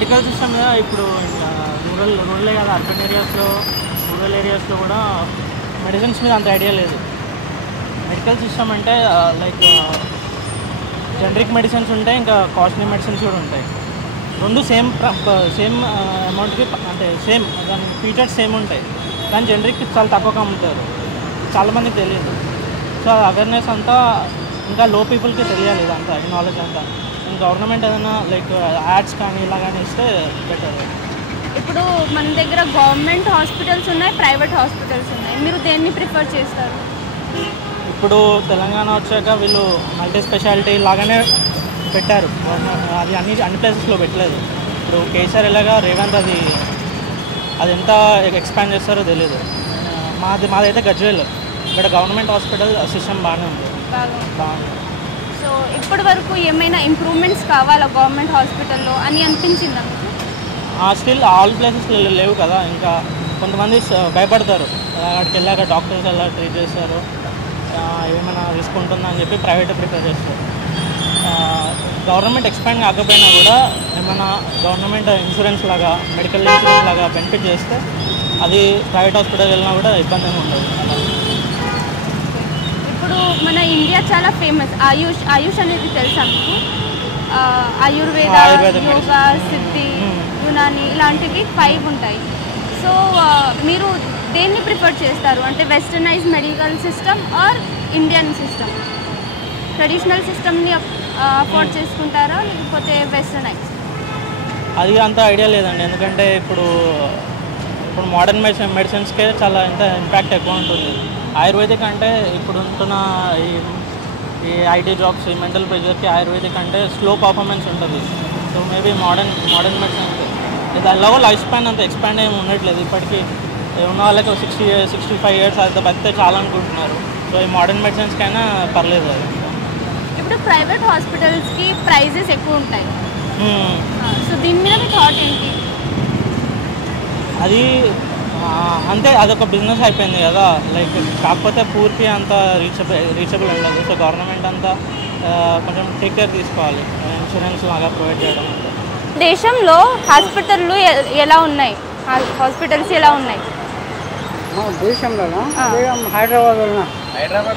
Medical system మీద ఇప్పుడు రూరలే కాదు, అర్బన్ ఏరియాస్లో, రూరల్ ఏరియాస్లో కూడా మెడిసిన్స్ మీద అంత ఐడియా లేదు. మెడికల్ సిస్టమ్ అంటే లైక్ జనరిక్ మెడిసిన్స్ ఉంటాయి, ఇంకా కాస్ట్లీ మెడిసిన్స్ కూడా ఉంటాయి. రెండు సేమ్ అమౌంట్కి, అంటే సేమ్ దాని ఫీచర్స్ సేమ్ ఉంటాయి, కానీ జనరిక్ చాలా తక్కువగా అమ్ముతారు, చాలామందికి తెలియదు. సో అవేర్నెస్ అంతా ఇంకా లో పీపుల్కి తెలియాలి, ఇదంతా ఈ నాలెడ్జ్ అంతా. గవర్నమెంట్ ఏదైనా లైక్ యాడ్స్ కానీ ఇలా కానీ ఇస్తే బెటర్. ఇప్పుడు మన దగ్గర గవర్నమెంట్ హాస్పిటల్స్ ఉన్నాయి, ప్రైవేట్ హాస్పిటల్స్ ఉన్నాయి, మీరు దేన్ని ప్రిఫర్ చేస్తారు? ఇప్పుడు తెలంగాణ వచ్చాక వీళ్ళు మల్టీ స్పెషాలిటీ లాగానే పెట్టారు, అది అన్ని ప్లేసెస్లో పెట్టలేదు. ఇప్పుడు కేసీఆర్ ఎలాగా రేవంత్ అది ఎంత ఎక్స్పాండ్ చేస్తారో తెలియదు. మాదైతే గజ్వేల్, ఇక్కడ గవర్నమెంట్ హాస్పిటల్ సిస్టమ్ బాగానే ఉంది. బాగుంది. సో ఇప్పటి వరకు ఏమైనా ఇంప్రూవ్మెంట్స్ కావాలా గవర్నమెంట్ హాస్పిటల్లో అని అనిపించిందా మీకు? స్టిల్ ఆల్ ప్లేసెస్ లేవు కదా, ఇంకా కొంతమంది భయపడతారు అక్కడికి వెళ్ళాక డాక్టర్స్ ఎలా ట్రీట్ చేస్తారు, ఏమైనా రిస్క్ ఉంటుందా అని చెప్పి ప్రైవేట్ ప్రిఫర్ చేస్తారు. గవర్నమెంట్ ఎక్స్పాండ్ కాకపోయినా కూడా ఏమైనా గవర్నమెంట్ ఇన్సూరెన్స్ లాగా, మెడికల్ ఇన్సూరెన్స్ లాగా బెనిఫిట్ చేస్తే అది ప్రైవేట్ హాస్పిటల్ వెళ్ళినా కూడా ఇబ్బంది ఏమి ఉండదు. ఇప్పుడు మన ఇండియా చాలా ఫేమస్ ఆయుష్ అనేది తెలుసా మీకు? ఆయుర్వేద, యోగా, సిద్ధి, యునాని ఇలాంటివి 5 ఉంటాయి. సో మీరు దేన్ని ప్రిఫర్ చేస్తారు? అంటే westernized medical system or Indian system? Traditional సిస్టమ్ని అఫోర్డ్ చేసుకుంటారా లేకపోతే వెస్టర్నైజ్? అది అంత ఐడియా లేదండి, ఎందుకంటే ఇప్పుడు మోడర్న్ మెడిసిన్స్కే చాలా ఇంపాక్ట్ ఎక్కువ ఉంటుంది. ఆయుర్వేదిక్ అంటే ఇప్పుడు ఉంటున్న ఈ ఐటీ జాబ్స్, ఈ మెంటల్ ప్రెజర్కి ఆయుర్వేదిక్ అంటే స్లో పర్ఫార్మెన్స్ ఉంటుంది. సో మేబీ మోడర్న్ మెడిసిన్స్ దానిలో లైఫ్ స్పాన్ అంత ఎక్స్పాండ్ ఏమి ఉండట్లేదు. ఇప్పటికీ ఉన్న వాళ్ళకి 65 years అయితే బతితే చాలా అనుకుంటున్నారు. సో ఈ మోడర్న్ మెడిసిన్స్కైనా పర్లేదు. అది ఇప్పుడు ప్రైవేట్ హాస్పిటల్స్కి ప్రైజెస్ ఎక్కువ ఉంటాయి. సో దీని మీద మీ థాట్ ఏంటి? అది అంతే, అదొక బిజినెస్ అయిపోయింది కదా. లైక్ కాకపోతే పూర్తి అంత రీచబుల్ ఉండదు. సో గవర్నమెంట్ అంతా కొంచెం టేక్ కేర్ తీసుకోవాలి, ఇన్సూరెన్స్ లాగా ప్రొవైడ్ చేయడం. దేశంలో హాస్పిటళ్ళు ఎలా ఉన్నాయి? హాస్పిటల్స్ ఎలా ఉన్నాయి దేశంలో?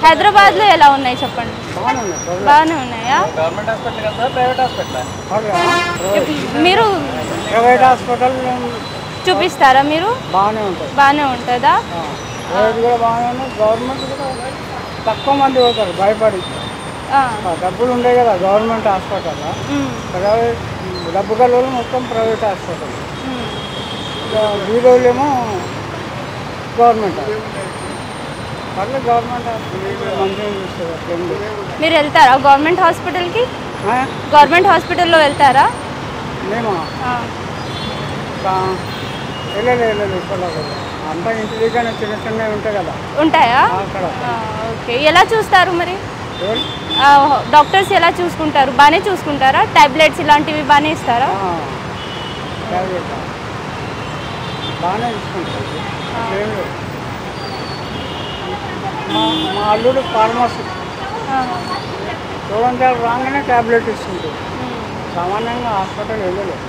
హైదరాబాద్లో ఎలా ఉన్నాయి చెప్పండి. బాగానే ఉన్నాయా? గవర్నమెంట్ హాస్పిటల్ కదా, ప్రైవేట్ హాస్పిటల్? మీరు ప్రైవేట్ హాస్పిటల్ చూపిస్తారా? మీరు బాగానే ఉంటుందా? కూడా బాగానే ఉన్నాయి, గవర్నమెంట్ కూడా తక్కువ మంది పోతారు భయపడి. డబ్బులు ఉండే కదా గవర్నమెంట్ హాస్పిటల్, డబ్బు గల వాళ్ళు మొత్తం ప్రైవేట్ హాస్పిటల్, వీళ్ళు ఏమో గవర్నమెంట్ పర్లేదు. గవర్నమెంట్ హాస్పిటల్ మంచిగా చూస్తారు. మీరు వెళ్తారా గవర్నమెంట్ హాస్పిటల్కి? గవర్నమెంట్ హాస్పిటల్లో వెళ్తారా? మేము వెళ్ళలేదు ఇప్పుడు అంతా ఇంటి దగ్గర చిన్న చిన్నవి ఉంటాయి కదా. ఉంటాయా? అక్కడ. ఓకే, ఎలా చూస్తారు మరి? డాక్టర్స్ ఎలా చూసుకుంటారు? బాగానే చూసుకుంటారా? టాబ్లెట్స్ ఇలాంటివి బాగానే ఇస్తారా? టాబ్లెట్ బాగానే చూసుకుంటారు. మా అల్లుడు ఫార్మసీ, చూడండి రాగానే టాబ్లెట్ ఇస్తుంటారు. సామాన్యంగా హాస్పిటల్ వెళ్ళలేదు.